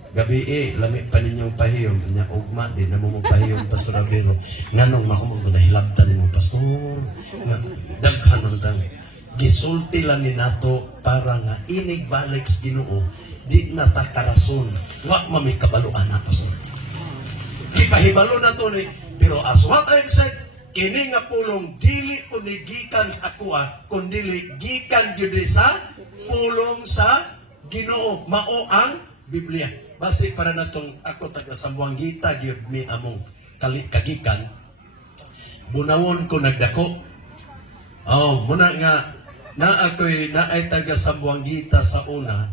Gabi lami pa ninyong pahiyom, niya ugma, di na mo pahiyom, Pastor Abero. Nganong maumong ko nahilabtan mo, Pastor. Nga, daghan ang tang. Gisulti lang ni nato para nga inig balik sa Ginoo, di na takarason. Wa mami kabaluan na, Pastor. Kipahibalo na to ni, pero as what I've said, kini nga pulong dili ko ni gikan sa akua, kundi gikan gyud sa pulong sa Ginoo, mao ang Biblia. Basi para natong ako taga Sambuangita gyud mi among kagikan. Bunawon ko nagdako. Muna nga na ay taga Sambuangita sa una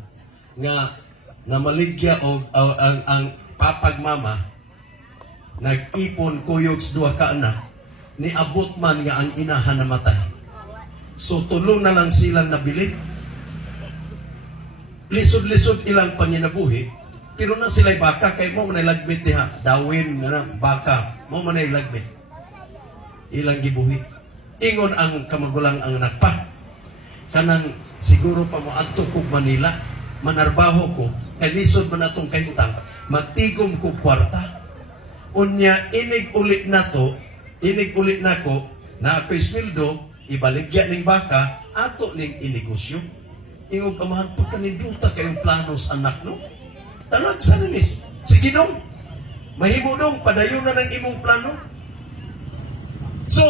nga maligya og ang papag mama nag-ipon kuyog sa 2 ka anak, niabot man nga ang inahan namatay. So tulo na lang silang nabilib. Lisod-lisod ilang panginabuhi, pero na sila'y baka, kay mo manay lagbit diha, dawin na baka, mo manay lagbit. Ilang gibuhi. Ingon ang kamagulang ang anak pa. Kanang siguro pa mo adto ko Manila, manarbaho ko, kay lisod man atong kahintang, magtigom ko kwarta. Unya, inig ulit na ko, na ako'y sweldo, ibaligya ning baka, ato ning inegosyo. Ingog amahan, pagkaninduta kayong planos anak no? Talagsa na nis. Sige dong, mahimo dong, padayon na ng imong plano. So,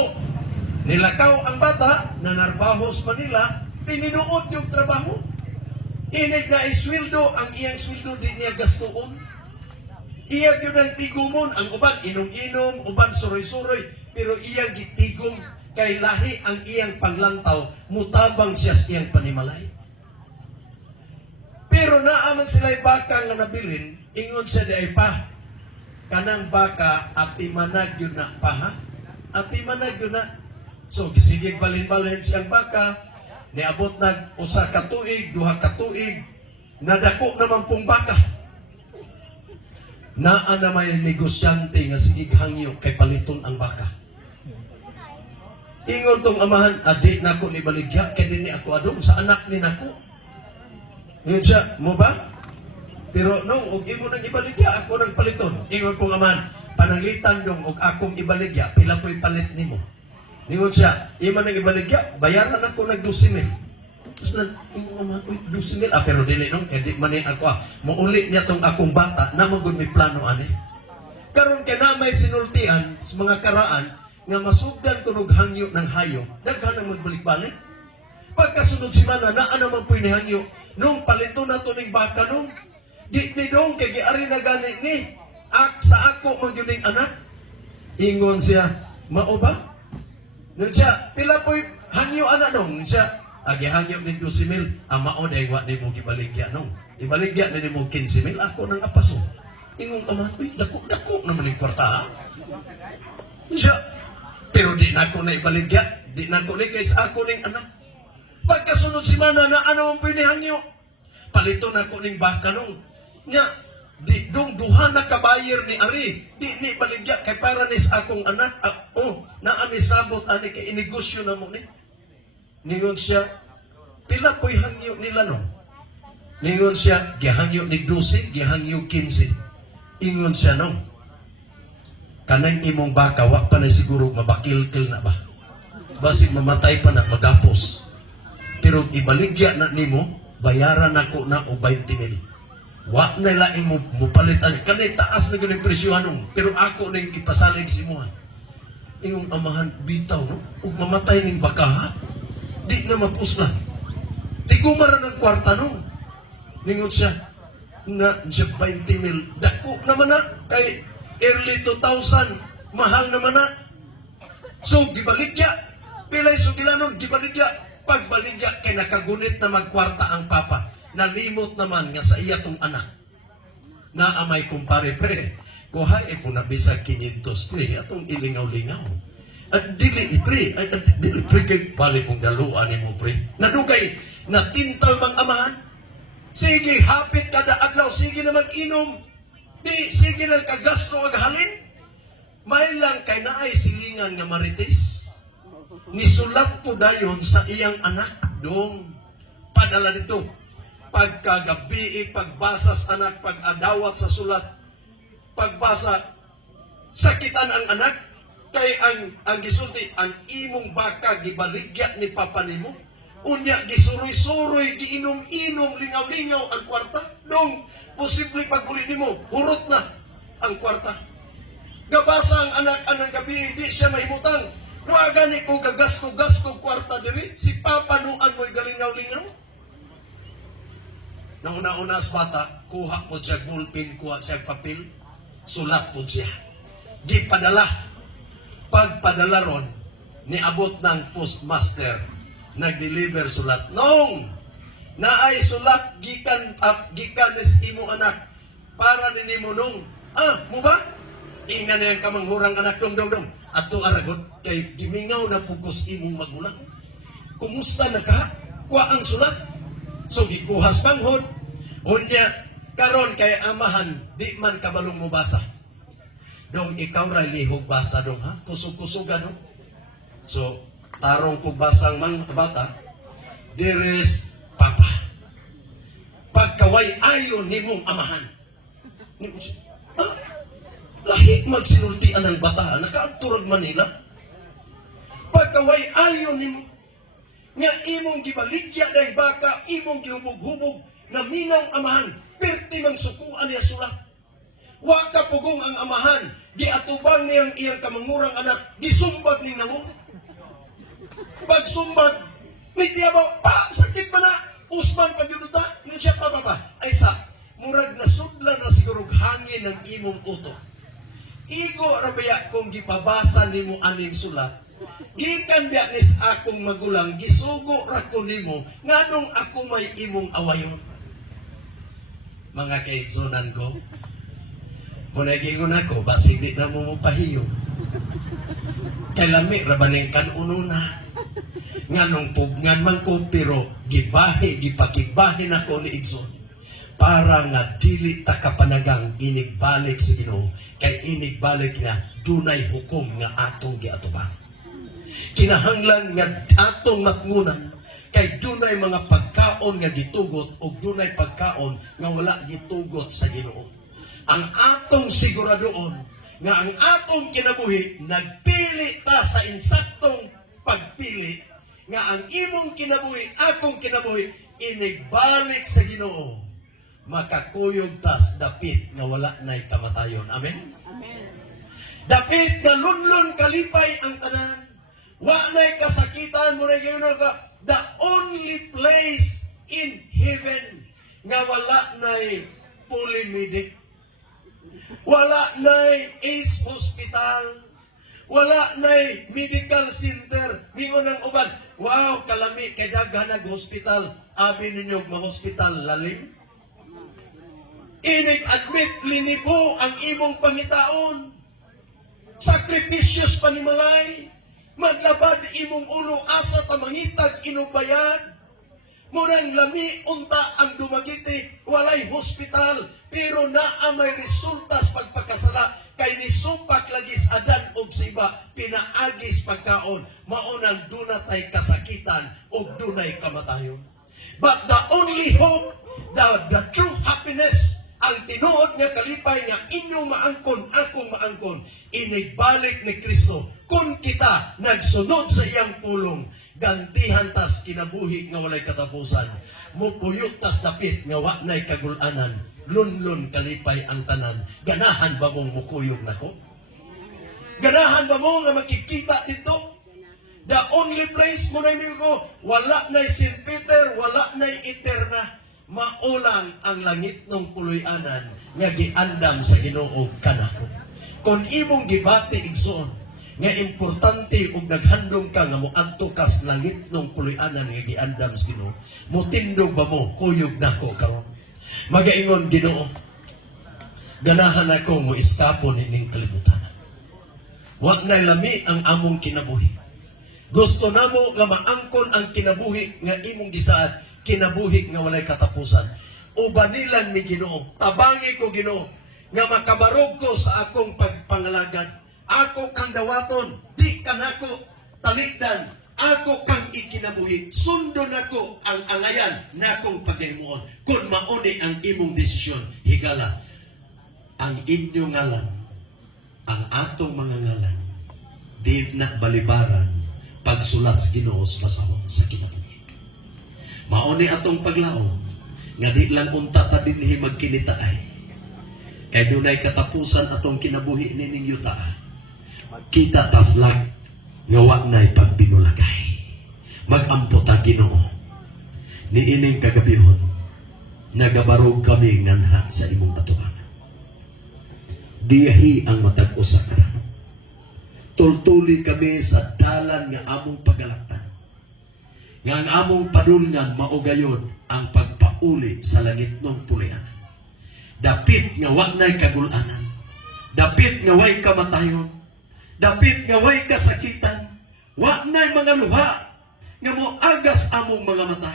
nilakaw ang bata, nanarbaho sa Manila, pininuot yung trabaho. Inig na isweldo, ang iyang sweldo din niya gastuon. Iyag yun ang tigumon, ang uban inom-inom, uban suroy-suroy, pero iyang gitigom kay lahi ang iyang panglantaw, mutabang siya sa iyang panimalay. Pero naaman sila'y baka nga nabilin, ingon siya di ay pa, kanang baka atimanag yun na pa ha? Atimanag yun na. So, gisigig balin-balin siyang baka, niabot na usa ka tuig, 2 ka tuig, nadako naman pong baka. Naa na may negosyante nga sigig hangyo kay paliton ang baka. Ingon tong amahan, adi na ko ni baligya, kaya din ni ako adong sa anak ni nako. Ngayon siya, mo ba? Pero nung, og imo nang ibaligya, ako nang paliton. Ingon pong amahan, pananglitan dong, og akong ibaligya, pila ko'y palit nimo. Ingon siya, imo nang ibaligya, bayaran ako nag 12,000. Tapos na, ingon amahan, 12,000. Pero dili nung, kaya di mani ako, muuli niya tong akong bata, na magod may plano ani. Karon kaya na may sinultian sa mga karaan, nga masugdan ko ng hangyo ng hayo, naghanang magbalik-balik. Pagkasunod si Mana, naa naman po'y ni hangyo, nung palito na to ning baka nung, di ni dong, kaya giari na gani ni, sa ako magyuning anak. Ingon siya, mao ba? Nung siya, pila po'y hangyo anak nung, siya, hangyo ni 12,000, mao dahil wa ni mo gibaligya nung. Ibaligya na ni mo 15,000, ako nang apaso. Ingon amat, dako naman yung kwarta ha? Siya, Pero di na ako na ibaligya. Di na ako na kay sa ako ning anak. Pagkasunod si mana na ano ang pinihangyo. Palito na ako ning baka nung. Nya, di dong duha na kabayer ni Ari. Di ni baligya kay para ni sa akong anak. Naami sabot ani kay inegosyo na mo ni. Ningon siya, pila po'y hangyo nila no? Ningon siya, gihangyo ni 12, gihangyo 15. Ingon siya no? Kanang imong baka, wak pa na siguro mabakil-kil na ba? Basig mamatay pa na, magapos. Pero ibaligya na nimo, bayaran ako na o 20,000. Wak na ila imo mupalitan. Kanay taas na ganang presyohan nung. Pero ako na yung ipasalig si mo. Ingong amahan, bitaw no? O mamatay ning baka ha? Di na mapuslan. Di gumara ng kwarta nung. Ningon siya, na siya 20,000. Dako naman na, kay early 2000, mahal naman na. So, gibaligya. Pilay sugilanon, gibaligya. Pagbaligya, kay nakagunit na magkwarta ang papa. Nalimot naman nga sa iya tong anak. Naamay kumpare pre. Kuhay po na bisa 500 pre. Atong ilingaw-lingaw. At dili pre, dili pre kay bali pong daluan ni mo pre. Nadugay, natintal mang amahan. Sige, hapit kada adlaw, sige na mag-inom. Di, sige na kagasto ag halin. May lang kay naay silingan nga marites. Nisulat po dayon sa iyang anak. Dong, padala nito. Pagkagabi, pagbasa sa anak, pag-adawat sa sulat, pagbasa, sakitan ang anak. Kay ang gisulti, ang imong baka gibaligya ni papa nimo. Unya gisuroy-suroy, giinom-inom, lingaw-lingaw ang kwarta. Dong, posible pag-uli nimo, hurot na ang kwarta. Gabasa ang anak anang gabi, di siya mahimutang. Waga ni ko gagasto-gasto kwarta diri, si papa nuan mo'y galingaw-lingaw. Nang una-una sa bata, kuha po siya ballpen, kuha siya papel, sulat po siya. Gipadala. Pagpadala ron, niabot ng postmaster, nag-deliver sulat. Nung naay sulat gikan is imo anak para ninimo nung. Mo ba? Ingnan na yung kamanghurang anak dong. Ato aragot kay gimingaw na pugos imong magulang. Kumusta na ka? Kuha ang sulat. So gikuhas panghod. Unya karon kay amahan, di man kabalong mo basa. Dong ikaw ra lihog basa dong ha, kusog-kusugan dong. So tarong ko basang mga bata, there is papa. Pagkaway ayon nimong amahan. Lahi magsinultian ang bata, nakaagturog Manila. Pagkaway ayon nimo, nga imong gibaligya dahil baka, imong gihubog-hubog na minang amahan, perti mang sukuan niya sulat. Waka pugong ang amahan, giatubang niyang iyang kamangurang anak, gisumbag ning nawong. Pagsumbag, may tiyabaw, sakit pa na, usman pagyuduta, yun siya pa. Ay sa, murag na sudla na siguro hangin ng imong uto. Igo rabaya kung gipabasa nimo aning sulat, gikan biya nis akong magulang, gisugo ra ko nimo, nganong ako may imong awayon. Mga kaigsunan ko, kung nagingon ako, basig di na mo pahiyo. Kay lami, rabaning kanununa. Nga nung pugngan man ko, pero gipakibahin ako ni Igson. Para nga dili ta kapanagang inigbalik sa Ginoo. Kay inigbalik na dunay hukom nga atong giatubang. Kinahanglan nga atong matngunan. Kay dunay mga pagkaon nga gitugot o dunay pagkaon nga wala gitugot sa Ginoo. Ang atong siguradoon nga ang atong kinabuhi nagpili ta sa insaktong pagpili nga ang imong kinabuhi, akong kinabuhi inigbalik sa Ginoo. Makakuyog tas dapit nga wala na'y kamatayon. Amen? Amen. Dapit nga lunlon kalipay ang tanan. Wa na'y kasakitan mo na Ginoo ka. The only place in heaven nga wala na'y polymedic. Wala na'y ACE hospital. Wala na'y medical center. Mingon ang uban, wow, kalami, kay daghan nag-hospital. Abi ninyo, ma-hospital, lalim. Inig-admit, linibo ang imong pangitaon. Sakripisyos panimalay. Maglabad imong ulo asa ta mangitag inubayan. Murang lami unta ang dumagiti, walay hospital, pero naa may resultas pagpakasala, kay nisumpak lagis adan og sa iba, pinaagis pagkaon, maunang dunatay kasakitan og dunay kamatayon. But the only hope, the true happiness, ang tinuod nga kalipay nga inyong maangkon, akong maangkon, inibalik ni Kristo. Kung kita nagsunod sa iyang pulong, gantihan tas kinabuhi nga walay katapusan. Mupuyot tas dapit nga wa nay kagulanan. Lunlun kalipay ang tanan. Ganahan ba mong mukuyog nako? Ganahan ba mo nga makikita dito? The only place mo na ko, wala nay St. Peter, wala nay eterna. Maulang ang langit ng puloy-anan nga giandam sa Ginoo kanako. Kung imong gibati igsoon, nga importante ug naghandom ka nga moadto kas langit ng puloy-anan nga giandam sa Ginoo, motindog ba mo kuyog nako karon? Magaingon Ginoo, ganahan ako mo iskapon ining kalibutan. Wa nay lami ang among kinabuhi. Gusto namo nga maangkon ang kinabuhi nga imong gisaad, kinabuhi nga walay katapusan. Ubanilan ni Ginoo, tabangi ko Ginoo, nga makabarog ko sa akong pagpangalagad. Ako kang dawaton, di ka nako talikdan. Ako kang ikinabuhi. Sundon ako ang angayan na akong paghimuon. Kung mauni ang imong desisyon, higala, ang inyong ngalan, ang atong mga ngalan, di na balibaran pagsulat sa Ginoo sa basahon sa kinabuhi. Mauni atong paglaom, nga di lang unta ta dinhi magkinitaay. Kay dunay katapusan atong kinabuhi nining yutaa. Kita tas lang nga wa nay pagbinulagay. Magampo ta Ginoo. Niining kagabihon, nagabarog kami nganha sa imong atubangan. Diyahi ang matag usa karon. Tultuli kami sa dalan nga among pagalaktan. Nga ang among padulngan maugayon ang pagpauli sa langit ng pulianan. Dapit nga wa nay kagulanan. Dapit nga way kamatayon. Dapit nga way kasakitan. Wa nay mga luha nga mo agas among mga mata.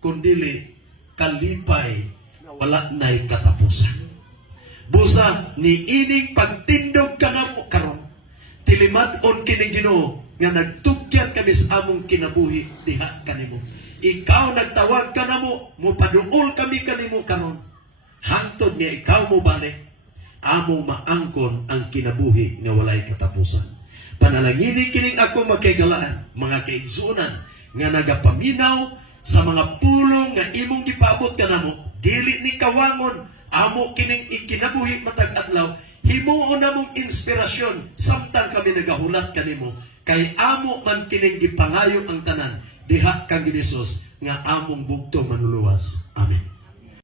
Kundili kalipay wala nay katapusan. Busa ni ining pagtindog kanamo karon. Tilimad-on kini Ginoo nga nagtugyan kami sa among kinabuhi diha kanimo. Ikaw nagtawag kanamo, mupaduol kami kanimo karon. Hangtod nga ikaw mo balik, among maangkon ang kinabuhi nga walay katapusan. Panalangini kining ako makaigalaan, mga kaigsunan nga nagapaminaw sa mga pulong nga imong gipaabot kanamo, dili ni kawangon, amo kining ikinabuhi matag adlaw, himuon namong inspirasyon samtang kami nagahulat kanimo, kay amo man kining gipangayo ang tanan, diha kang Hesus nga among bugtong manuluwas. Amen.